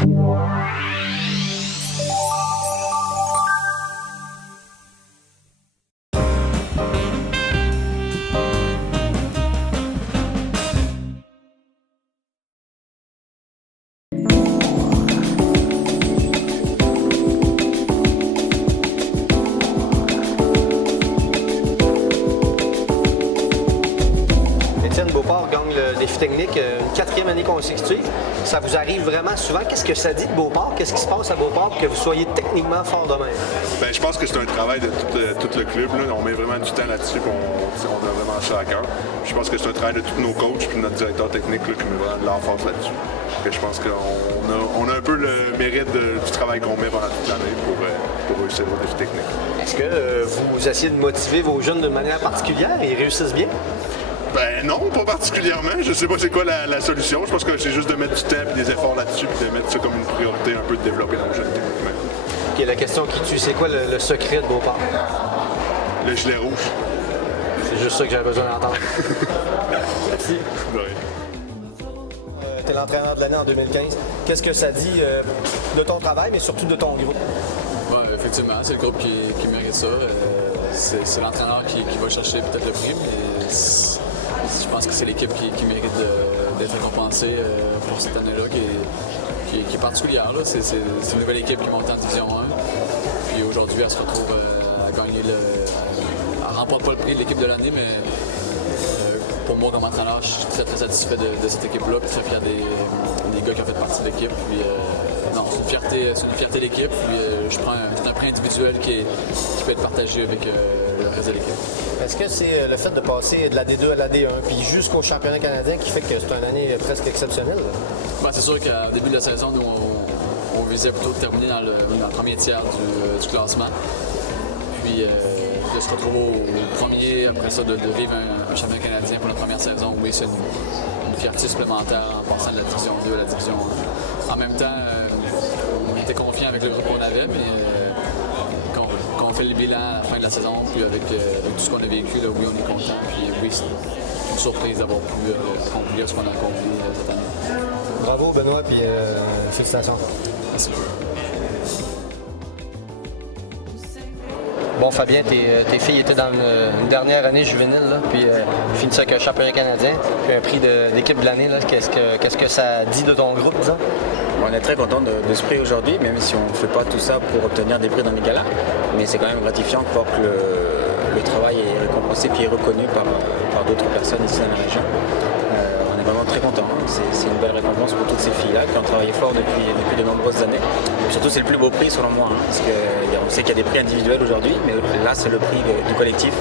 Étienne Beauport gagne le défi technique une 4e année consécutive. Ça vous arrive vraiment souvent. Qu'est-ce que ça dit de Beauport? Qu'est-ce qui se passe à Beauport pour que vous soyez techniquement fort de même? Bien, je pense que c'est un travail de tout le club. Là. On met vraiment du temps là-dessus et on a vraiment ça à cœur. Je pense que c'est un travail de tous nos coachs et notre directeur technique là, qui met vraiment de l'emphase là-dessus. Et je pense qu'on a un peu le mérite du travail qu'on met pendant toute l'année pour réussir nos défis techniques. Est-ce que vous essayez de motiver vos jeunes de manière particulière et ils réussissent bien? Ben non, pas particulièrement. Je sais pas c'est quoi la solution. Je pense que c'est juste de mettre du temps et des efforts là-dessus et de mettre ça comme une priorité un peu de développer nos jeunes techniquement. OK, la question qui tue, c'est quoi le secret de Beauport? Le gilet rouge. C'est juste ça que j'avais besoin d'entendre. Merci. Ouais. Tu es l'entraîneur de l'année en 2015. Qu'est-ce que ça dit de ton travail, mais surtout de ton groupe? Oui, effectivement, c'est le groupe qui mérite ça. C'est l'entraîneur qui va chercher peut-être le prix, mais je pense que c'est l'équipe qui mérite d'être récompensée pour cette année-là, qui est particulière. C'est une nouvelle équipe qui monte en Division 1. Puis aujourd'hui, elle se retrouve à gagner elle remporte pas le prix de l'équipe de l'année, mais pour moi, comme entraîneur, je suis très, très satisfait de cette équipe-là, puis très fier des gars qui ont fait partie de l'équipe. Non, c'est une fierté de l'équipe. Puis je prends un prix individuel qui peut être partagé avec le reste de l'équipe. Est-ce que c'est le fait de passer de la D2 à la D1 puis jusqu'au championnat canadien qui fait que c'est une année presque exceptionnelle? Ben, c'est sûr qu'au début de la saison, nous, on visait plutôt de terminer dans le premier tiers du classement. Puis de se retrouver au premier, après ça, de vivre un championnat canadien pour notre première saison, oui, c'est une fierté supplémentaire en passant de la Division 2 à la Division 1. En même temps, on était confiants avec le groupe qu'on avait, mais quand on fait le bilan à la fin de la saison, puis avec tout ce qu'on a vécu, là, oui, on est content. Puis oui, c'est une surprise d'avoir pu accomplir ce qu'on a accompli cette année. Bravo, Benoît, puis félicitations. Merci. Bon, Fabien, tes filles étaient dans une dernière année juvénile, là, puis finissaient avec un championnat canadien, puis un prix d'équipe de l'année. Qu'est-ce que ça dit de ton groupe, disons? On est très content de ce prix aujourd'hui, même si on ne fait pas tout ça pour obtenir des prix dans les galas. Mais c'est quand même gratifiant de voir que le travail est récompensé et reconnu par d'autres personnes ici dans la région. On est vraiment très contents. C'est une belle récompense pour toutes ces filles-là qui ont travaillé fort depuis de nombreuses années. Surtout, c'est le plus beau prix selon moi, parce qu'on sait qu'il y a des prix individuels aujourd'hui, mais là, c'est le prix du collectif,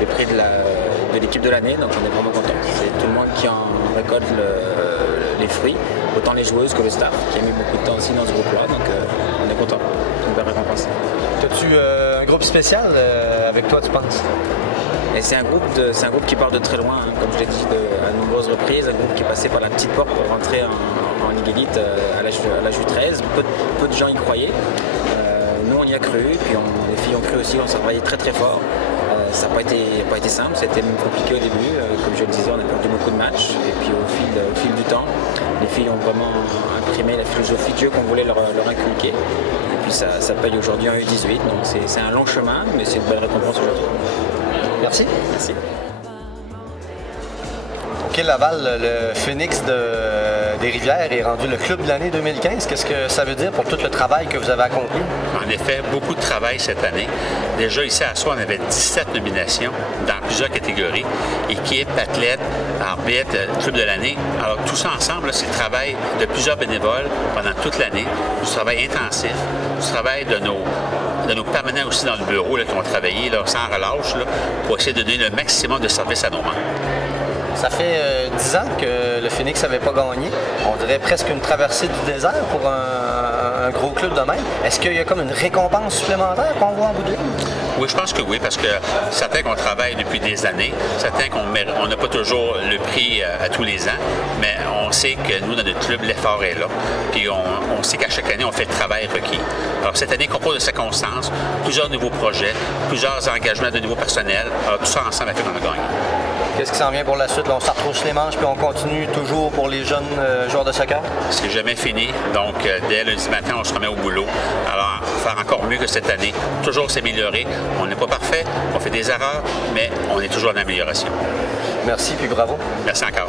le prix de l'équipe de l'année, donc on est vraiment contents. C'est tout le monde qui en récolte les fruits, autant les joueuses que le staff, qui a mis beaucoup de temps aussi dans ce groupe-là, donc on est contents. C'est une belle récompense. As-tu un groupe spécial avec toi, tu penses? Et c'est un groupe qui part de très loin, comme je l'ai dit à de nombreuses reprises, un groupe qui est passé par la petite porte pour rentrer en Ligue Élite à l'âge du 13. Peu de gens y croyaient. Nous, on y a cru, puis les filles ont cru aussi, on s'est travaillé très très fort. Ça n'a pas été simple, c'était même compliqué au début. Comme je le disais, on a perdu beaucoup de matchs. Et puis au fil du temps, les filles ont vraiment imprimé la philosophie de jeu qu'on voulait leur inculquer. Et puis ça paye aujourd'hui en U18. Donc c'est un long chemin, mais c'est une belle récompense aujourd'hui. Merci. Merci. OK, Laval, le Phoenix des Rivières est rendu le club de l'année 2015. Qu'est-ce que ça veut dire pour tout le travail que vous avez accompli? En effet, beaucoup de travail cette année. Déjà, ici à Soi, on avait 17 nominations dans plusieurs catégories. Équipe, athlète, arbitre, club de l'année. Alors, tout ça ensemble, c'est le travail de plusieurs bénévoles pendant toute l'année. Du travail intensif, du travail de nos permanents aussi dans le bureau là, qui ont travaillé là, sans relâche là, pour essayer de donner le maximum de service à nos membres. Ça fait 10 ans que le Phoenix n'avait pas gagné. On dirait presque une traversée du désert pour un gros club de même. Est-ce qu'il y a comme une récompense supplémentaire qu'on voit en bout de ligne? Oui, je pense que oui, parce que certains qu'on travaille depuis des années, certains qu'on n'a pas toujours le prix à tous les ans, mais on sait que nous, dans notre club, l'effort est là. Puis on sait qu'à chaque année, on fait le travail requis. Alors cette année, concours de circonstances, plusieurs nouveaux projets, plusieurs engagements de nouveaux personnels. Alors tout ça ensemble a fait qu'on a gagné. Qu'est-ce qui s'en vient pour la suite? Là, on se retrousse les manches puis on continue toujours pour les jeunes joueurs de soccer? C'est jamais fini. Donc, dès lundi matin, on se remet au boulot. Alors, faire encore mieux que cette année. Toujours s'améliorer. On n'est pas parfait, on fait des erreurs, mais on est toujours en amélioration. Merci puis bravo. Merci encore.